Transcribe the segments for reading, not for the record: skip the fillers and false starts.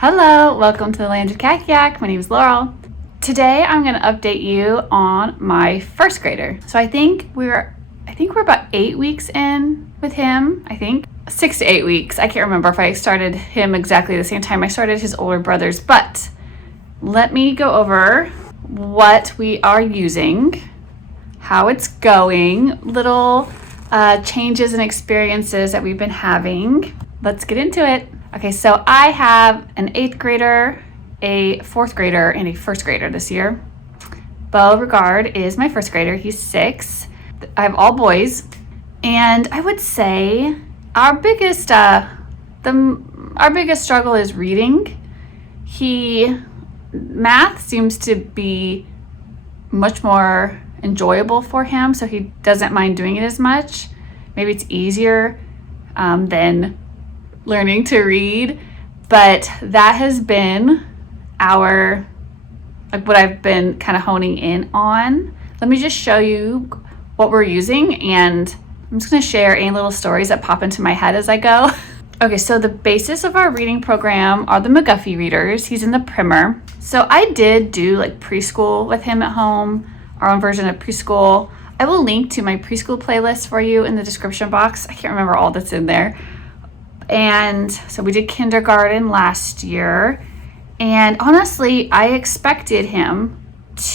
Hello, welcome to the Land of Kakiak. My name is Laurel. Today I'm going to update you on my first grader. So I think we're about 8 weeks in with him. I think 6 to 8 weeks. I can't remember if I started him exactly the same time I started his older brothers, but let me go over what we are using, how it's going, little changes and experiences that we've been having. Let's get into it. Okay, so I have an 8th grader, a 4th grader, and a 1st grader this year. Beauregard is my 1st grader. He's 6. I have all boys, and I would say our biggest struggle is reading. Math seems to be much more enjoyable for him, so he doesn't mind doing it as much. Maybe it's easier than learning to read, but that has been what I've been kind of honing in on. Let me just show you what we're using, and I'm just going to share any little stories that pop into my head as I go. Okay, so the basis of our reading program are the McGuffey readers. He's in the primer. So I did do like preschool with him at home, our own version of preschool. I will link to my preschool playlist for you in the description box. I can't remember all that's in there. And so we did kindergarten last year. And honestly, I expected him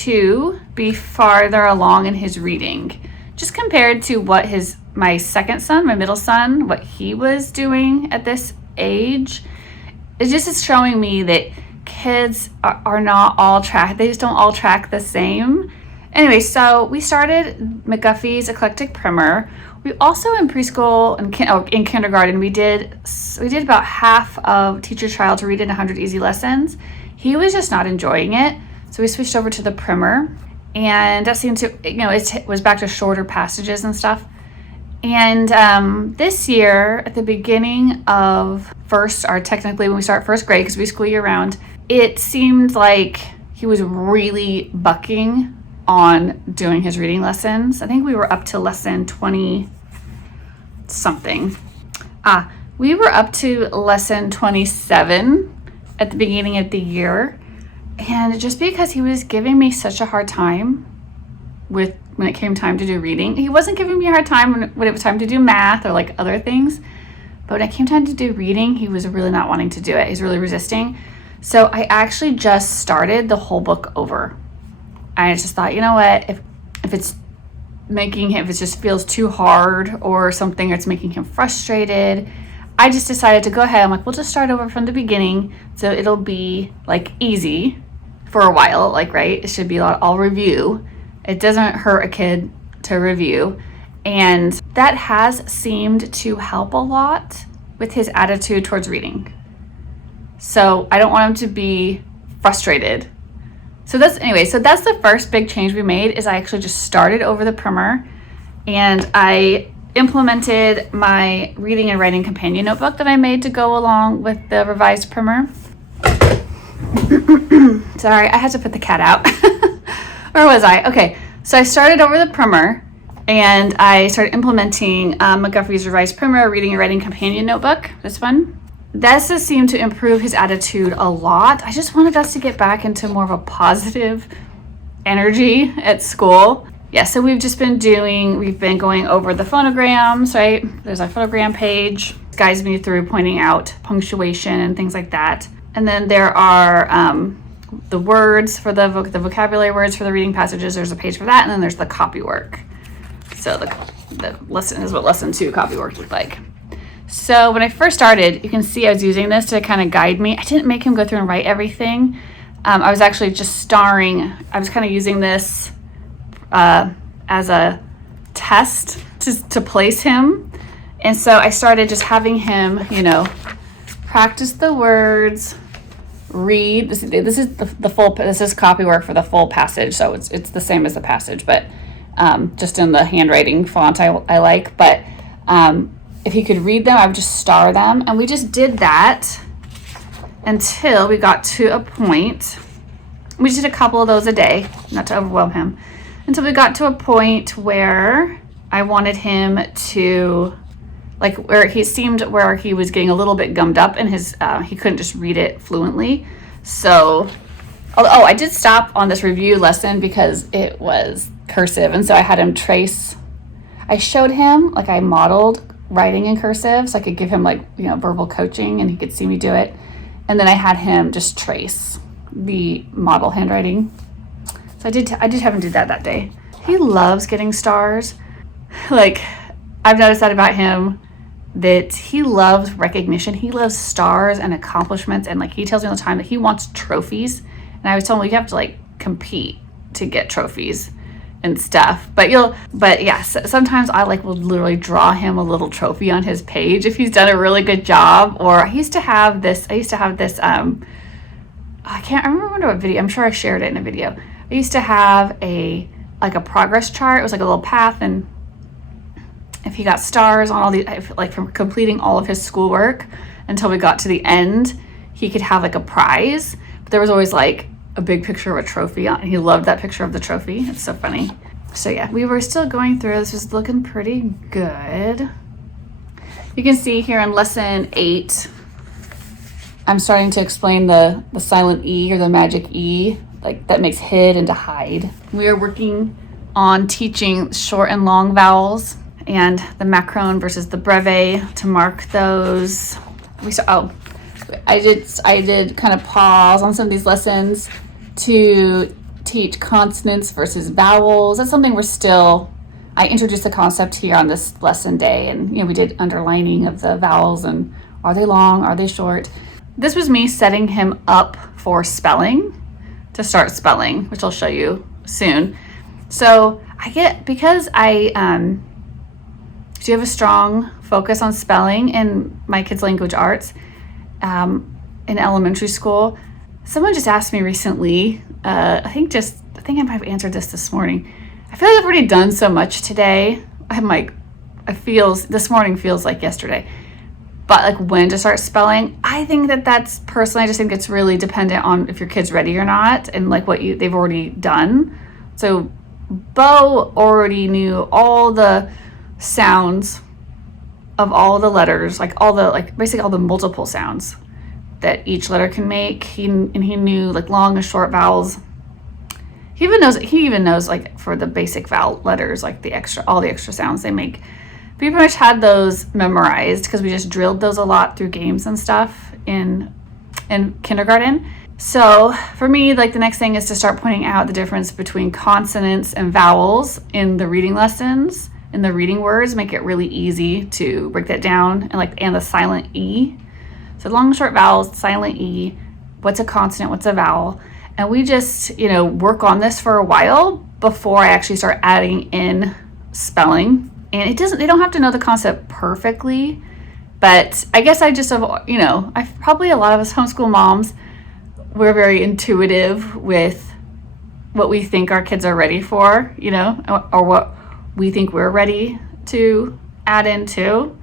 to be farther along in his reading, just compared to what my second son, my middle son, what he was doing at this age. It just is showing me that kids are not all track. They just don't all track the same. Anyway, so we started McGuffey's Eclectic Primer. We also in preschool and in kindergarten, we did about half of Teacher Trial to Read in 100 Easy Lessons. He was just not enjoying it, so we switched over to the primer, and that seemed to, it was back to shorter passages and stuff. And this year, at the beginning of technically when we start first grade, because we school year round, it seemed like he was really bucking on doing his reading lessons. I think we were up to lesson 20 something. We were up to lesson 27 at the beginning of the year, and just because he was giving me such a hard time when it came time to do reading. He wasn't giving me a hard time when it was time to do math or like other things, but when it came time to do reading, he was really not wanting to do it. He's really resisting. So I actually just started the whole book over. I just thought, you know what, if it just feels too hard or something, or it's making him frustrated, I just decided to go ahead. I'm like, we'll just start over from the beginning, so it'll be like easy for a while, like, right? It should be all review. It doesn't hurt a kid to review, and that has seemed to help a lot with his attitude towards reading. So I don't want him to be frustrated. So that's the first big change we made, is I actually just started over the primer, and I implemented my reading and writing companion notebook that I made to go along with the revised primer. Sorry, I had to put the cat out. Where was I? Okay, so I started over the primer, and I started implementing McGuffey's revised primer reading and writing companion notebook, this one. This has seemed to improve his attitude a lot. I just wanted us to get back into more of a positive energy at school. Yeah, so we've been going over the phonograms, right? There's a phonogram page. It guides me through pointing out punctuation and things like that. And then there are the words for the vocabulary words for the reading passages. There's a page for that, and then there's the copywork. So the lesson is what lesson 2 copywork looked like. So when I first started, you can see I was using this to kind of guide me. I didn't make him go through and write everything. I was actually just starring. I was kind of using this as a test to place him. And so I started just having him, practice the words, read. This is the full. This is copywork for the full passage, so it's the same as the passage, but just in the handwriting font I like. But if he could read them, I would just star them, and we just did that until we got to a point. We just did a couple of those a day, not to overwhelm him, until we got to a point where I wanted him to like where he seemed where he was getting a little bit gummed up in his, he couldn't just read it fluently. So, oh, I did stop on this review lesson because it was cursive. And so I had him trace. I showed him, like I modeled writing in cursive so I could give him like, you know, verbal coaching and he could see me do it. And then I had him just trace the model handwriting. So I did have him do that day. He loves getting stars. Like, I've noticed that about him, that he loves recognition. He loves stars and accomplishments. And like, he tells me all the time that he wants trophies. And I was telling him, you have to like compete to get trophies and stuff. But yes, sometimes I like will literally draw him a little trophy on his page if he's done a really good job. Or I used to have this, I can't remember what video, I'm sure I shared it in a video. I used to have a progress chart. It was like a little path, and if he got stars on all the, like from completing all of his schoolwork until we got to the end, he could have like a prize. But there was always like a big picture of a trophy on, and he loved that picture of the trophy. It's so funny. So yeah, we were still going through. This was looking pretty good. You can see here in lesson 8, I'm starting to explain the silent E, or the magic E, like that makes hid into hide. We are working on teaching short and long vowels and the macron versus the breve to mark those. I did kind of pause on some of these lessons to teach consonants versus vowels. That's something I introduced the concept here on this lesson day, and we did underlining of the vowels and are they long, are they short. This was me setting him up for spelling, to start spelling, which I'll show you soon. So because I do have a strong focus on spelling in my kids' language arts in elementary school. Someone just asked me recently, I think I might have answered this morning. I feel like I've already done so much today. This morning feels like yesterday. But like when to start spelling, I think that's personally, I just think it's really dependent on if your kid's ready or not, and like they've already done. So Bo already knew all the sounds of all the letters, basically all the multiple sounds that each letter can make. He knew like long and short vowels. He even knows like for the basic vowel letters, like all the extra sounds they make. We pretty much had those memorized because we just drilled those a lot through games and stuff in kindergarten. So for me, like the next thing is to start pointing out the difference between consonants and vowels in the reading lessons, in the reading words, make it really easy to break that down, and the silent E. So long and short vowels, silent E, what's a consonant, what's a vowel. And we just, work on this for a while before I actually start adding in spelling. And they don't have to know the concept perfectly, but I guess probably a lot of us homeschool moms, we're very intuitive with what we think our kids are ready for, or what we think we're ready to add into.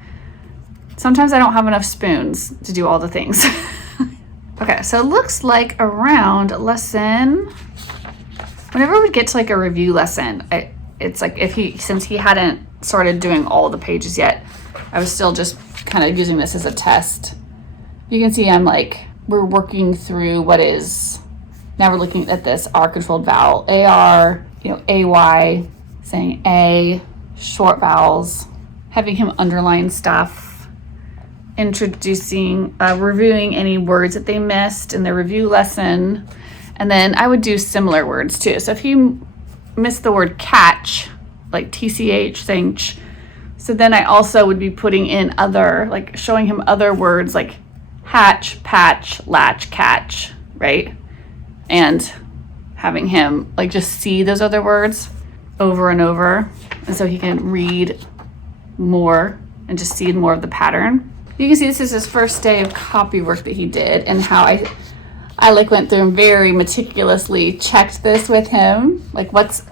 Sometimes I don't have enough spoons to do all the things. Okay, so it looks like around lesson, whenever we get to like a review lesson, it's like since he hadn't started doing all the pages yet, I was still just kind of using this as a test. You can see we're working through now we're looking at this R controlled vowel, AR, AY, saying A, short vowels, having him underline stuff, introducing, reviewing any words that they missed in the review lesson. And then I would do similar words too. So if he missed the word catch, like TCH, saying ch. So then I also would be putting in showing him other words like hatch, patch, latch, catch, right? And having him just see those other words over and over. And so he can read more and just see more of the pattern. You can see this is his first day of copywork that he did, and how I went through and very meticulously checked this with him, what's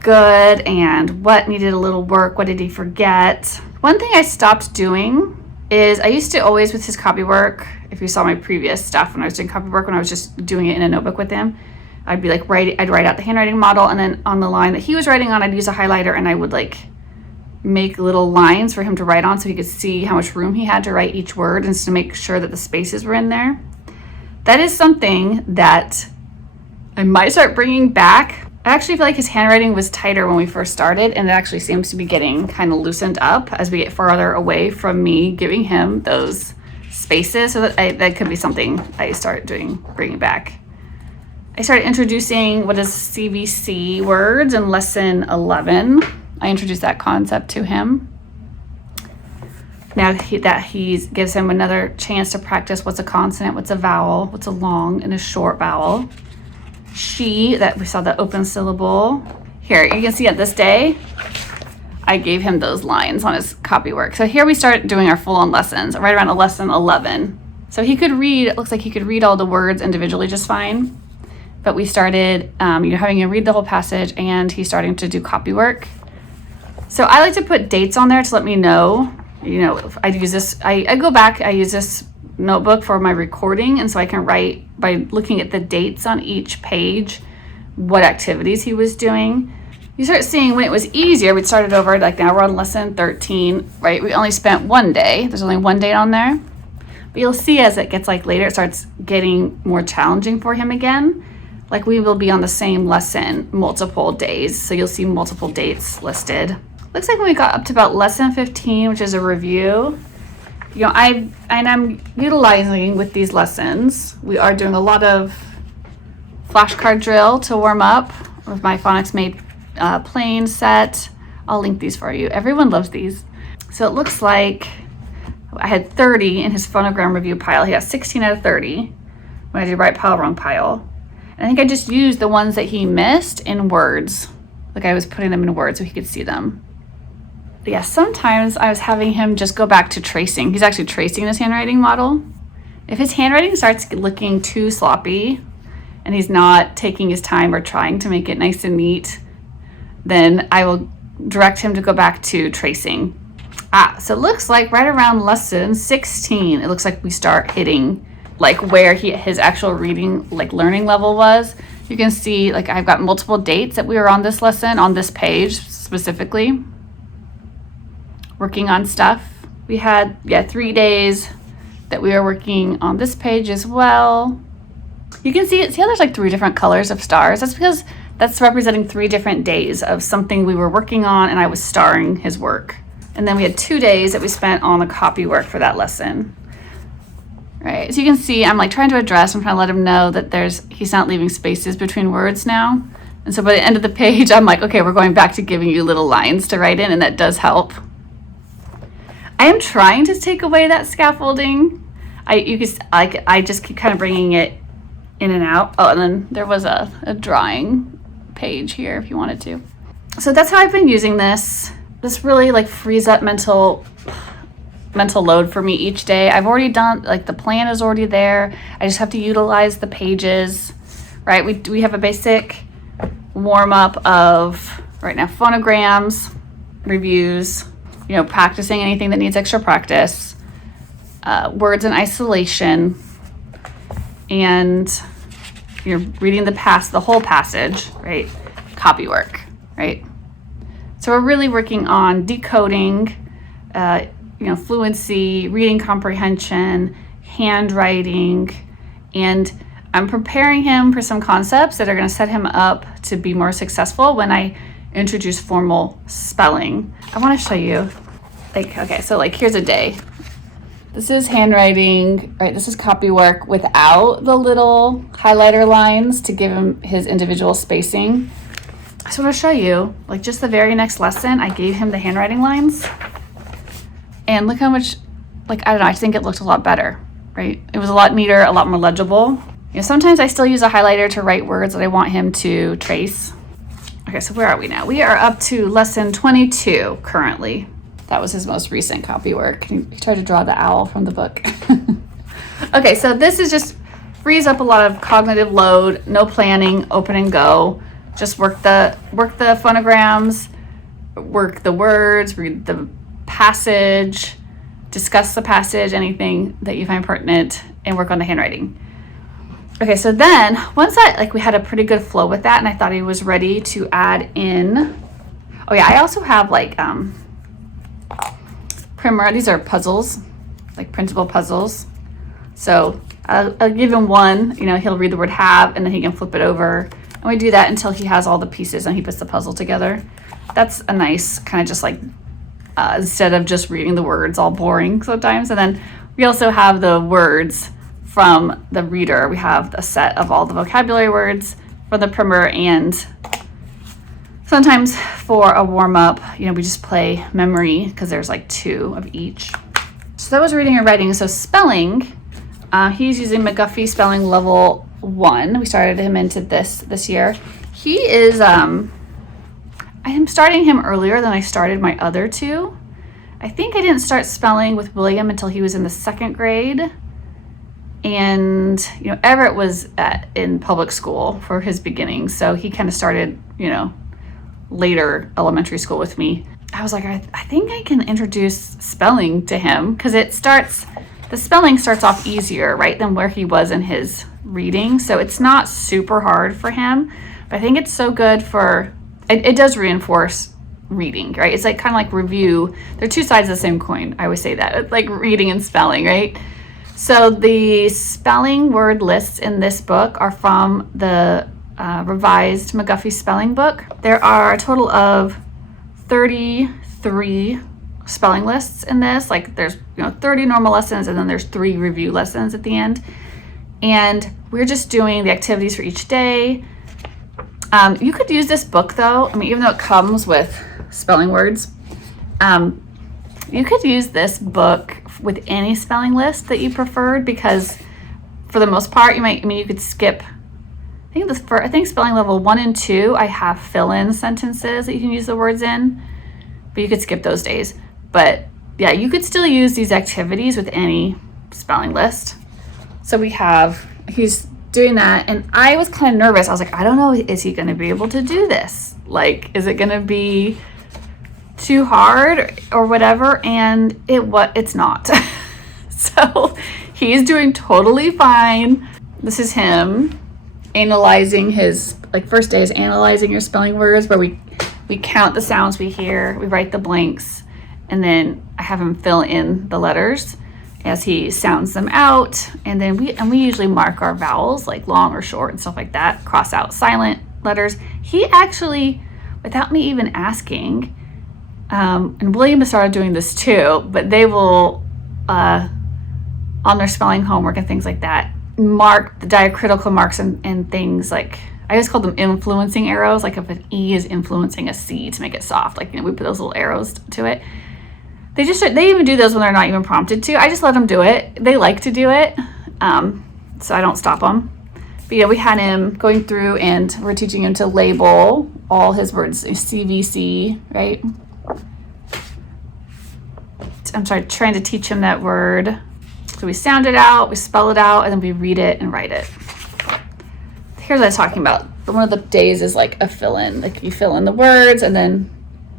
good and what needed a little work, what did he forget. One thing I stopped doing is I used to always, with his copywork, if you saw my previous stuff when I was doing copywork, when I was just doing it in a notebook with him, I'd be I'd write out the handwriting model, and then on the line that he was writing on, I'd use a highlighter and I would make little lines for him to write on so he could see how much room he had to write each word and to make sure that the spaces were in there. That is something that I might start bringing back. I actually feel like his handwriting was tighter when we first started, and it actually seems to be getting kind of loosened up as we get farther away from me giving him those spaces. So that could be something I start bringing back. I started introducing what is CVC words in lesson 11. I introduced that concept to him. Now he gives him another chance to practice what's a consonant, what's a vowel, what's a long and a short vowel. She, that we saw the open syllable. Here, you can see at this day, I gave him those lines on his copywork. So here we start doing our full-on lessons, right around lesson 11. So he could read, it looks like he could read all the words individually just fine. But we started having him read the whole passage, and he's starting to do copywork. So I like to put dates on there to let me know, if I use this, I go back, I use this notebook for my recording, and so I can write by looking at the dates on each page what activities he was doing. You start seeing when it was easier, we'd started over, like now we're on lesson 13, right? We only spent one day, there's only one date on there. But you'll see as it gets like later, it starts getting more challenging for him again. Like we will be on the same lesson multiple days, so you'll see multiple dates listed. Looks like when we got up to about lesson 15, which is a review, I'm utilizing with these lessons. We are doing a lot of flashcard drill to warm up with my Phonics Made plain set. I'll link these for you. Everyone loves these. So it looks like I had 30 in his phonogram review pile. He got 16 out of 30 when I did right pile, wrong pile. And I think I just used the ones that he missed in words. Like I was putting them in words so he could see them. But yeah, sometimes I was having him just go back to tracing. He's actually tracing this handwriting model. If his handwriting starts looking too sloppy and he's not taking his time or trying to make it nice and neat, then I will direct him to go back to tracing. So it looks like right around lesson 16, it looks like we start hitting like where his actual reading, like learning level was. You can see like I've got multiple dates that we were on this lesson, on this page specifically, working on stuff. We had, 3 days that we were working on this page as well. You can see how there's like 3 different colors of stars. That's because that's representing 3 different days of something we were working on, and I was starring his work. And then we had 2 days that we spent on the copywork for that lesson. Right, so you can see I'm like trying to address, I'm trying to let him know that he's not leaving spaces between words now. And so by the end of the page, I'm like, okay, we're going back to giving you little lines to write in, and that does help. I am trying to take away that scaffolding. I just keep kind of bringing it in and out. Oh, and then there was a drawing page here if you wanted to. So that's how I've been using this. This really like frees up mental load for me each day. I've already done, like the plan is already there. I just have to utilize the pages, right? We have a basic warm up of right now phonograms, reviews, practicing anything that needs extra practice, words in isolation, and reading the whole passage, right? Copywork, right? So we're really working on decoding, fluency, reading comprehension, handwriting, and I'm preparing him for some concepts that are going to set him up to be more successful when I introduce formal spelling. I want to show you, here's a day. This is handwriting, right? This is copywork without the little highlighter lines to give him his individual spacing. I just want to show you, like just the very next lesson, I gave him the handwriting lines. And look how much, I think it looked a lot better, right? It was a lot neater, a lot more legible. Sometimes I still use a highlighter to write words that I want him to trace. Okay, so where are we now? We are up to lesson 22 currently. That was his most recent copywork. He tried to draw the owl from the book. Okay, so this is just frees up a lot of cognitive load, no planning, open and go. Just work the phonograms, work the words, read the passage, discuss the passage, anything that you find pertinent, and work on the handwriting. Okay, so then once we had a pretty good flow with that, and I thought he was ready to add in. Oh yeah, I also have primer. These are puzzles, like printable puzzles. So I'll give him one, you know, he'll read the word have, and then he can flip it over. And we do that until he has all the pieces and he puts the puzzle together. That's a nice kind of just like, instead of just reading the words, all boring sometimes. And then we also have the words from the reader. We have a set of all the vocabulary words for the primer, and sometimes for a warm-up, you know, we just play memory because there's like 2 of each. So that was reading and writing. So spelling, he's using McGuffey spelling level 1. We started him into this year. He is, I am starting him earlier than I started my other 2. I think I didn't start spelling with William until he was in the 2nd grade. And, you know, Everett was in public school for his beginning. So he kind of started, you know, later elementary school with me. I was like, I think I can introduce spelling to him because the spelling starts off easier, right, than where he was in his reading. So it's not super hard for him, but I think it's so good for, it does reinforce reading, right? It's like kind of like review. They're 2 sides of the same coin. I always say that. It's like reading and spelling, right? So the spelling word lists in this book are from the revised McGuffey spelling book. There are a total of 33 spelling lists in this. Like there's, you know, 30 normal lessons, and then there's 3 review lessons at the end. And we're just doing the activities for each day. You could use this book though. I mean, even though it comes with spelling words, you could use this book with any spelling list that you preferred, because for the most part, you could skip. I think spelling level 1 and 2, I have fill-in sentences that you can use the words in, but you could skip those days. But yeah, you could still use these activities with any spelling list. So he's doing that, and I was kind of nervous. I was like, I don't know, is he going to be able to do this? Like, is it going to be too hard or whatever? And it's not. So he's doing totally fine. This is him analyzing his, like, first day is analyzing your spelling words, where we count the sounds we hear, we write the blanks, and then I have him fill in the letters as he sounds them out. And then we usually mark our vowels, like long or short and stuff like that, cross out silent letters. He actually, without me even asking, and William has started doing this too, but they will, on their spelling homework and things like that, mark the diacritical marks and things like, I just call them influencing arrows, like if an E is influencing a C to make it soft, like, you know, we put those little arrows to it. They even do those when they're not even prompted to. I just let them do it. They like to do it, so I don't stop them. But yeah, we had him going through, and we're teaching him to label all his words, CVC, right? I'm sorry, trying to teach him that word. So we sound it out, we spell it out, and then we read it and write it. Here's what I was talking about. One of the days is like a fill-in. Like you fill in the words, and then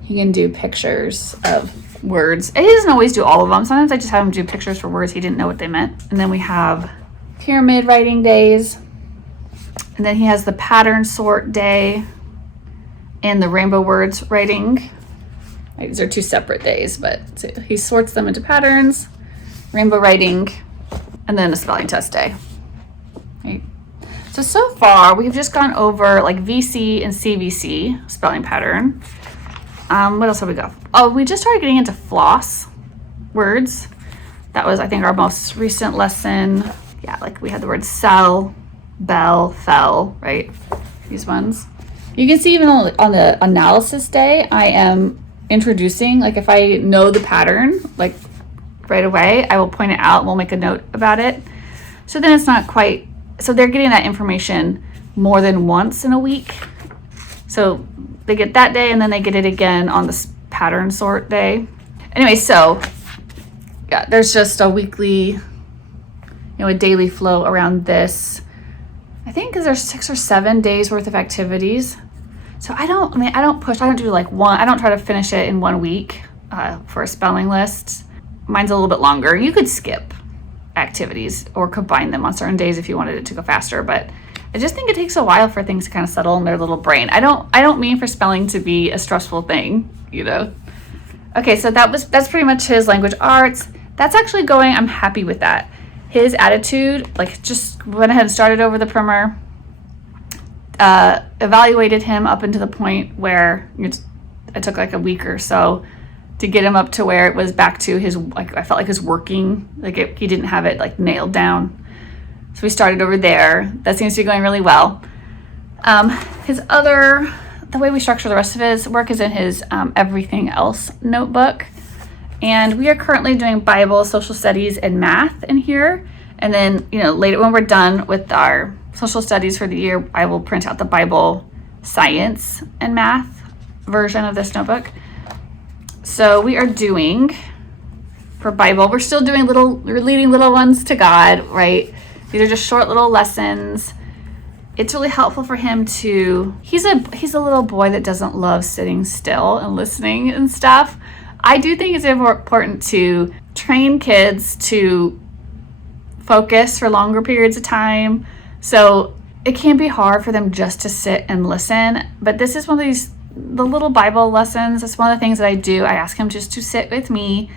he can do pictures of words. And he doesn't always do all of them. Sometimes I just have him do pictures for words he didn't know what they meant. And then we have pyramid writing days. And then he has the pattern sort day and the rainbow words writing. Right, these are 2 separate days, but he sorts them into patterns, rainbow writing, and then a spelling test day. Right. So far we've just gone over like VC and CVC spelling pattern. What else have we got? Oh, we just started getting into floss words. That was, I think, our most recent lesson. Yeah, like we had the word sell, bell, fell, right? These ones. You can see even on the analysis day, I am introducing, like if I know the pattern, like right away, I will point it out and we'll make a note about it. So then it's not quite, so they're getting that information more than once in a week. So they get that day, and then they get it again on the pattern sort day. Anyway, so yeah, there's just a weekly, a daily flow around this. I think because there's 6 or 7 days worth of activities. So I don't do like one, I don't try to finish it in 1 week for a spelling list. Mine's a little bit longer. You could skip activities or combine them on certain days if you wanted it to go faster, but I just think it takes a while for things to kind of settle in their little brain. I don't mean for spelling to be a stressful thing, Okay, so that's pretty much his language arts. That's actually going, I'm happy with that. His attitude, like, just went ahead and started over the primer, evaluated him up into the point where it took like a week or so to get him up to where it was back to his, like, I felt like his working, like he didn't have it like nailed down. So we started over there. That seems to be going really well. The way we structure the rest of his work is in his everything else notebook. And we are currently doing Bible, social studies, and math in here. And then, later when we're done with our social studies for the year, I will print out the Bible, science, and math version of this notebook. So we are doing, for Bible, we're still doing we're leading little ones to God, right? These are just short little lessons. It's really helpful for him he's a little boy that doesn't love sitting still and listening and stuff. I do think it's important to train kids to focus for longer periods of time. So it can be hard for them just to sit and listen. But this is one of the little Bible lessons. It's one of the things that I do. I ask him just to sit with me.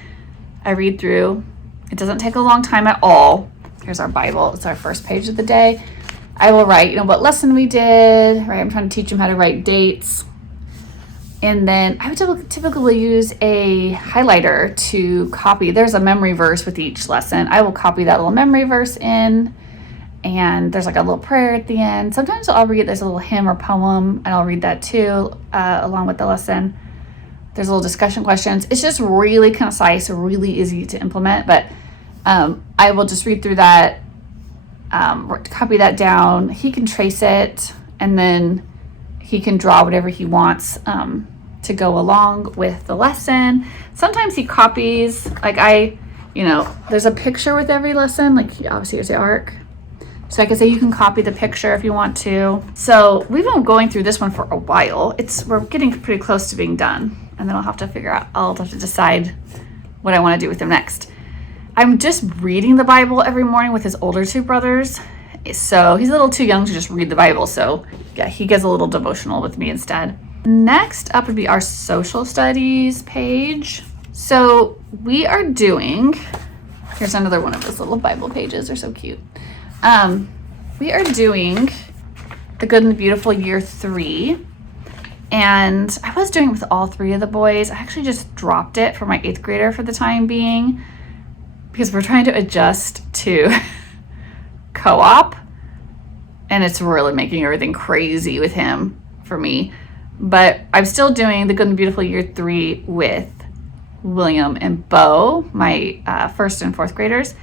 I read through. It doesn't take a long time at all. Here's our Bible. It's our first page of the day. I will write, what lesson we did, right? I'm trying to teach him how to write dates. And then I would typically use a highlighter to copy. There's a memory verse with each lesson. I will copy that little memory verse in, and there's like a little prayer at the end. Sometimes there's a little hymn or poem, and I'll read that too, along with the lesson. There's little discussion questions. It's just really concise, really easy to implement, but I will just read through that, copy that down. He can trace it, and then he can draw whatever he wants to go along with the lesson. Sometimes he copies, there's a picture with every lesson, like obviously here's the arc. So I can say you can copy the picture if you want to. So we've been going through this one for a while. We're getting pretty close to being done. And then I'll have to decide what I want to do with him next. I'm just reading the Bible every morning with his older two brothers. So he's a little too young to just read the Bible. So yeah, he gets a little devotional with me instead. Next up would be our social studies page. So we are doing, here's another one of those little Bible pages. They're so cute. We are doing The Good and the Beautiful Year 3. And I was doing it with all three of the boys. I actually just dropped it for my 8th grader for the time being, because we're trying to adjust to co-op, and it's really making everything crazy with him for me. But I'm still doing The Good and Beautiful Year 3 with William and Bo, my 1st and 4th graders.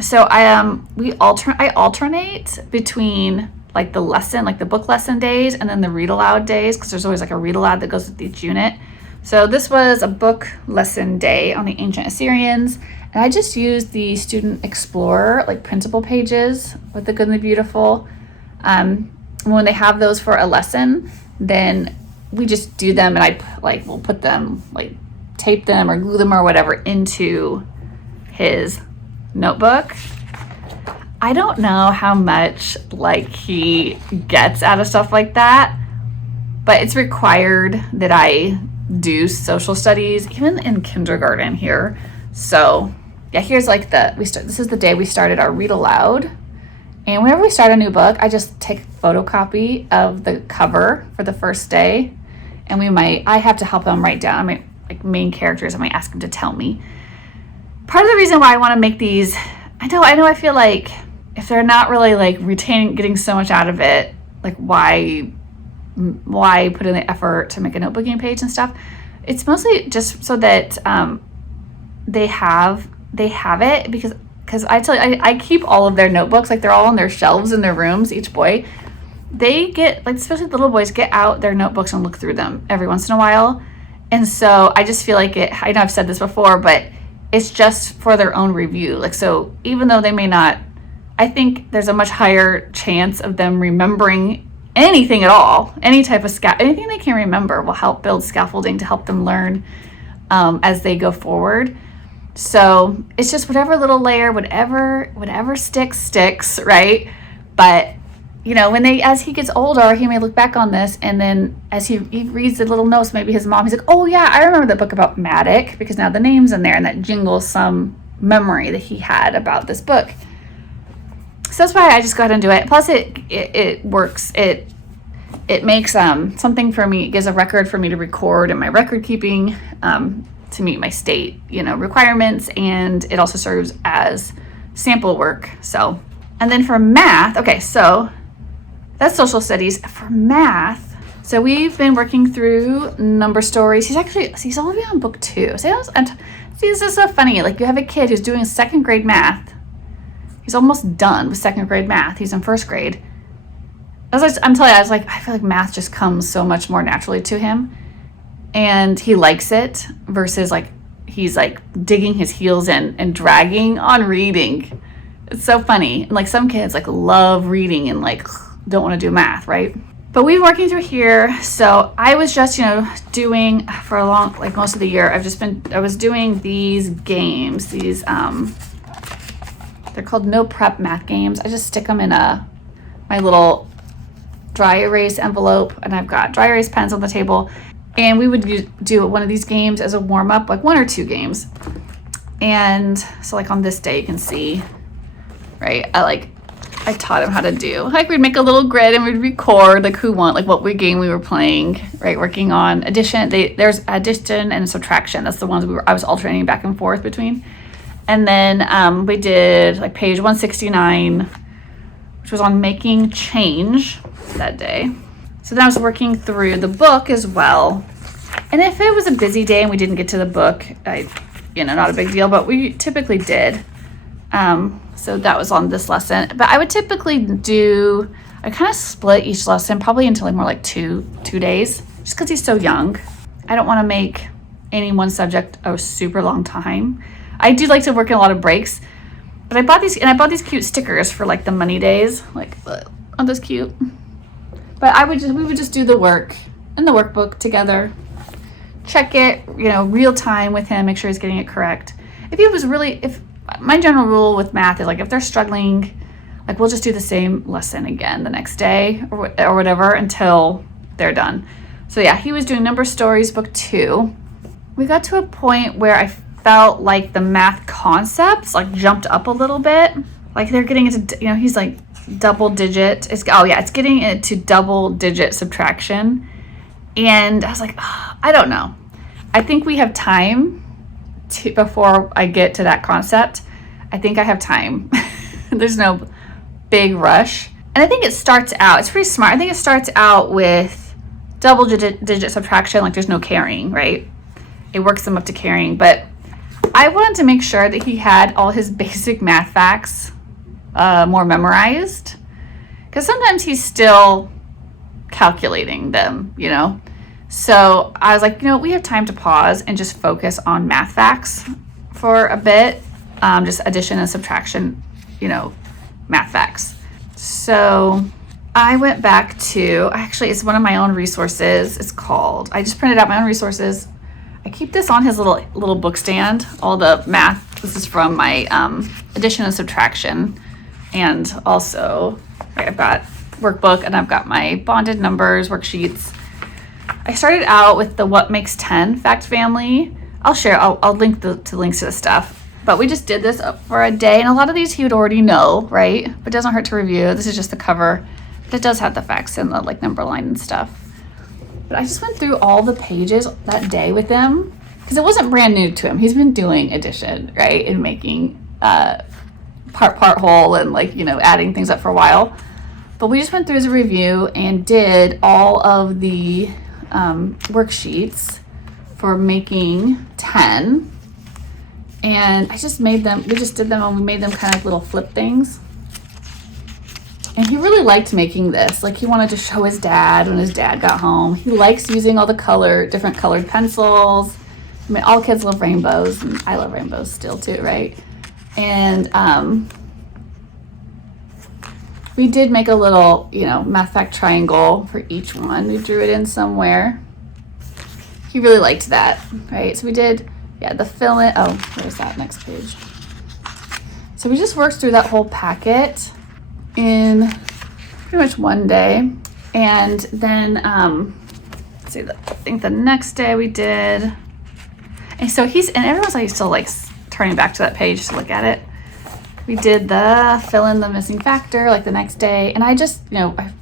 So I alternate between like the lesson, like the book lesson days, and then the read aloud days, because there's always like a read aloud that goes with each unit. So this was a book lesson day on the ancient Assyrians. And I just used the Student Explorer, like printable pages with The Good and the Beautiful. When they have those for a lesson, then we just do them, and we'll put them, like tape them or glue them or whatever into his notebook. I don't know how much he gets out of stuff like that, but it's required that I do social studies, even in kindergarten here. So yeah, here's this is the day we started our read aloud. And whenever we start a new book, I just take a photocopy of the cover for the first day. And I have to help them write down main characters. I might ask them to tell me. Part of the reason why I want to make these, I feel like if they're not really getting so much out of it, why put in the effort to make a notebooking page and stuff? It's mostly just so that they have it, because I tell you, I keep all of their notebooks, they're all on their shelves in their rooms. Each boy, they get, especially the little boys, get out their notebooks and look through them every once in a while. And so I just feel like I know I've said this before, but it's just for their own review. So even though they may not, I think there's a much higher chance of them remembering anything at all. Any type of anything they can remember will help build scaffolding to help them learn as they go forward. So it's just whatever little layer, whatever sticks, right? But you know, as he gets older, he may look back on this, and then as he reads the little notes, maybe his mom, he's like, oh yeah, I remember the book about Matic, because now the name's in there, and that jingles some memory that he had about this book. So that's why I just go ahead and do it. Plus it works. It makes something for me. It gives a record for me to record in my record keeping to meet my state, you know, requirements, and it also serves as sample work. So, and then for math, okay, so that's social studies. For math, so we've been working through number stories. He's only on book 2. See, this is so funny. Like, you have a kid who's doing 2nd grade math. He's almost done with 2nd grade math. He's in 1st grade. I'm telling you, I feel like math just comes so much more naturally to him. And he likes it versus like, he's like digging his heels in and dragging on reading. It's so funny. And like some kids like love reading and like don't want to do math, right? But we've been working through here. So I was just, you know, doing for a long, like most of the year, I was doing these games, they're called no prep math games. I just stick them in my little dry erase envelope, and I've got dry erase pens on the table. And we would do one of these games as a warm up, like 1 or 2 games. And so like on this day, you can see, right? I taught him how to do, like we'd make a little grid and we'd record like who won, like what game we were playing, right? Working on addition. There's addition and subtraction. That's the ones I was alternating back and forth between. And then we did like page 169, which was on making change that day. So then I was working through the book as well. And if it was a busy day and we didn't get to the book, not a big deal, but we typically did. So that was on this lesson. But I would typically I kind of split each lesson probably into like more like two days, just because he's so young. I don't want to make any one subject a super long time. I do like to work in a lot of breaks, but I bought these cute stickers for like the money days. Like, aren't those cute? But we would just do the work in the workbook together, check it, you know, real time with him, make sure he's getting it correct. If my general rule with math is like, if they're struggling, like we'll just do the same lesson again the next day or whatever until they're done. So yeah, he was doing number stories book 2. We got to a point where I felt like the math concepts like jumped up a little bit. Like they're getting into, you know, he's like double digit. It's getting into double digit subtraction. And I was like, I don't know. I think we have time before I get to that concept. I think I have time. There's no big rush. And I think it starts out, it's pretty smart. I think it starts out with double digit subtraction, like there's no carrying, right? It works them up to carrying. But I wanted to make sure that he had all his basic math facts more memorized. Because sometimes he's still calculating them, you know? So I was like, you know, we have time to pause and just focus on math facts for a bit. Just addition and subtraction, you know, math facts. So I went back to, actually, it's one of my own resources. I just printed out my own resources. I keep this on his little book stand, all the math. This is from my addition and subtraction. And also, I've got workbook and I've got my bonded numbers worksheets. I started out with the What Makes 10 fact family. I'll link to links to the stuff. But we just did this for a day, and a lot of these he would already know, right? But it doesn't hurt to review. This is just the cover. But it does have the facts and the like number line and stuff. But I just went through all the pages that day with him because it wasn't brand new to him. He's been doing addition, right? And making part whole and like, you know, adding things up for a while. But we just went through as a review and did all of the worksheets for making 10. And we just did them and we made them kind of like little flip things. And he really liked making this. Like he wanted to show his dad when his dad got home. He likes using all the different colored pencils. I mean, all kids love rainbows, and I love rainbows still too, right? And we did make a little, you know, math fact triangle for each one. We drew it in somewhere. He really liked that, right? So we did, the fill in. Oh, where's that next page? So we just worked through that whole packet in pretty much one day. And then, let's see, I think the next day we did, and so and everyone's like still like turning back to that page to look at it. We did the fill in the missing factor like the next day, and I just, I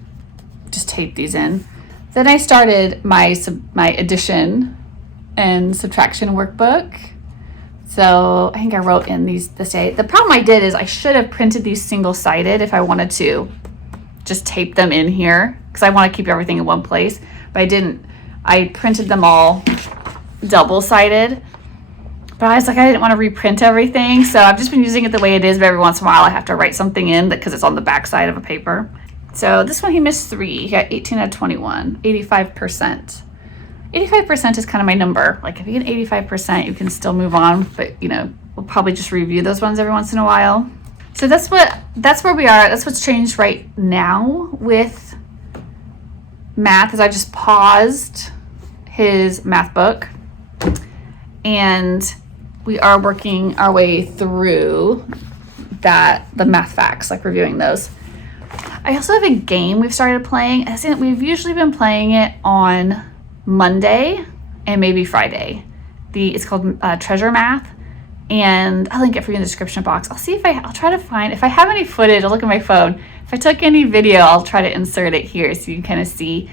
just taped these in. Then I started my addition and subtraction workbook. So I think I wrote in this day. The problem I did is I should have printed these single-sided if I wanted to just tape them in here, because I want to keep everything in one place, but I didn't. I printed them all double-sided, but I was like, I didn't want to reprint everything, so I've just been using it the way it is, but every once in a while I have to write something in because it's on the back side of a paper. So this one he missed 3. He got 18 out of 21, 85%. 85% is kind of my number. Like if you get 85%, you can still move on, but we'll probably just review those ones every once in a while. So that's where we are. That's what's changed right now with math, is I just paused his math book and we are working our way through the math facts, like reviewing those. I also have a game we've started playing. We've usually been playing it on Monday and maybe Friday. It's called Treasure Math, and I'll link it for you in the description box. I'll see if I'll try to find, if I have any footage, I'll look at my phone. If I took any video, I'll try to insert it here so you can kind of see.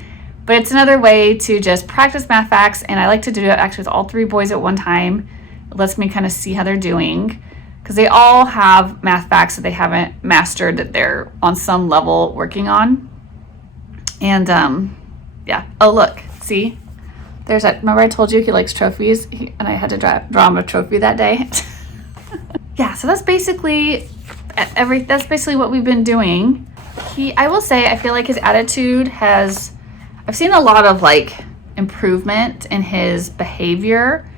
But it's another way to just practice math facts, and I like to do it actually with all 3 boys at one time. It lets me kind of see how they're doing, because they all have math facts that they haven't mastered, that they're on some level working on. And yeah. Oh, look. See? There's that. Remember I told you he likes trophies? And I had to draw him a trophy that day. Yeah, so that's basically what we've been doing. I will say, I feel like his attitude I've seen a lot of like improvement in his behavior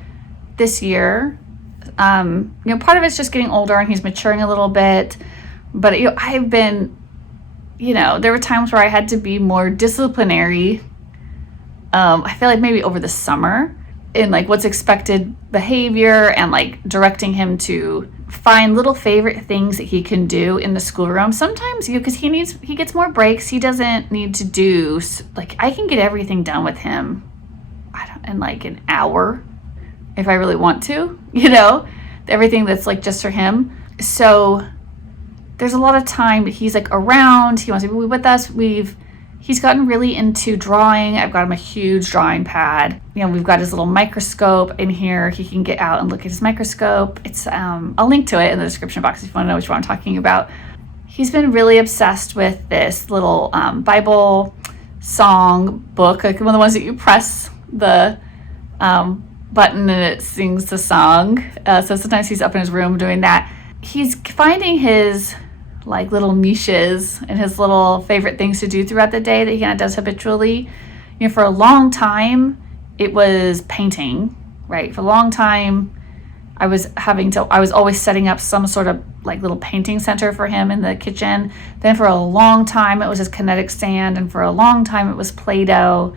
this year. Part of it's just getting older and he's maturing a little bit, but I've been, there were times where I had to be more disciplinary. I feel like maybe over the summer in like what's expected behavior and like directing him to find little favorite things that he can do in the schoolroom. Sometimes, because he gets more breaks. He doesn't need to do, like, I can get everything done with him in like an hour if I really want to, everything that's like just for him. So there's a lot of time that he's like around. He wants to be with us. He's gotten really into drawing. I've got him a huge drawing pad. We've got his little microscope in here. He can get out and look at his microscope. It's I'll link to it in the description box if you want to know which one I'm talking about. He's been really obsessed with this little Bible song book, like one of the ones that you press the button and it sings the song. So sometimes he's up in his room doing that. He's finding his like little niches and his little favorite things to do throughout the day that he kind of does habitually. For a long time it was painting, right? For a long time I was always setting up some sort of like little painting center for him in the kitchen. Then for a long time it was his kinetic sand, and for a long time it was Play-Doh,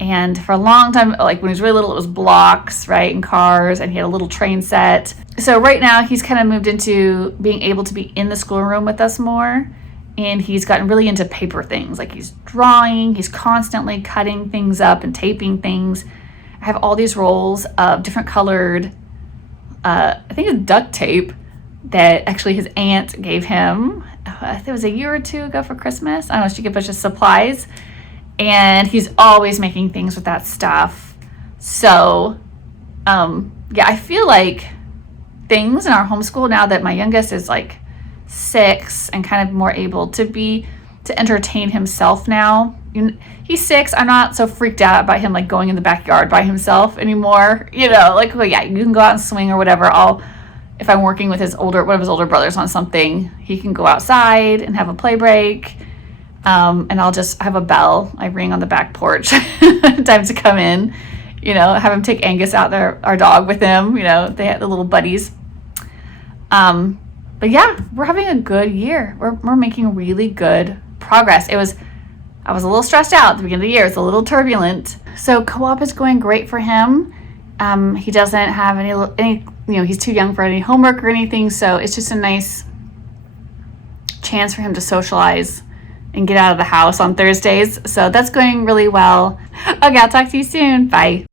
and for a long time, like when he was really little, it was blocks, right, and cars, and he had a little train set. So right now he's kind of moved into being able to be in the schoolroom with us more, and he's gotten really into paper things. Like he's drawing, he's constantly cutting things up and taping things. I have all these rolls of different colored, I think it's duct tape that actually his aunt gave him. I think it was a year or 2 ago for Christmas. I don't know, she gave a bunch of supplies, and he's always making things with that stuff. So, yeah, I feel like things in our homeschool now that my youngest is like 6 and kind of more able to entertain himself now. He's 6. I'm not so freaked out about him like going in the backyard by himself anymore. Like, well, yeah, you can go out and swing or whatever. If I'm working with one of his older brothers on something, he can go outside and have a play break. And I'll just have a bell I ring on the back porch. Time to come in, have him take Angus out there, our dog, with him. They have the little buddies. But yeah, we're having a good year. We're making really good progress. I was a little stressed out at the beginning of the year. It's a little turbulent. So co-op is going great for him. He doesn't have any, he's too young for any homework or anything. So it's just a nice chance for him to socialize and get out of the house on Thursdays. So that's going really well. Okay, I'll talk to you soon. Bye.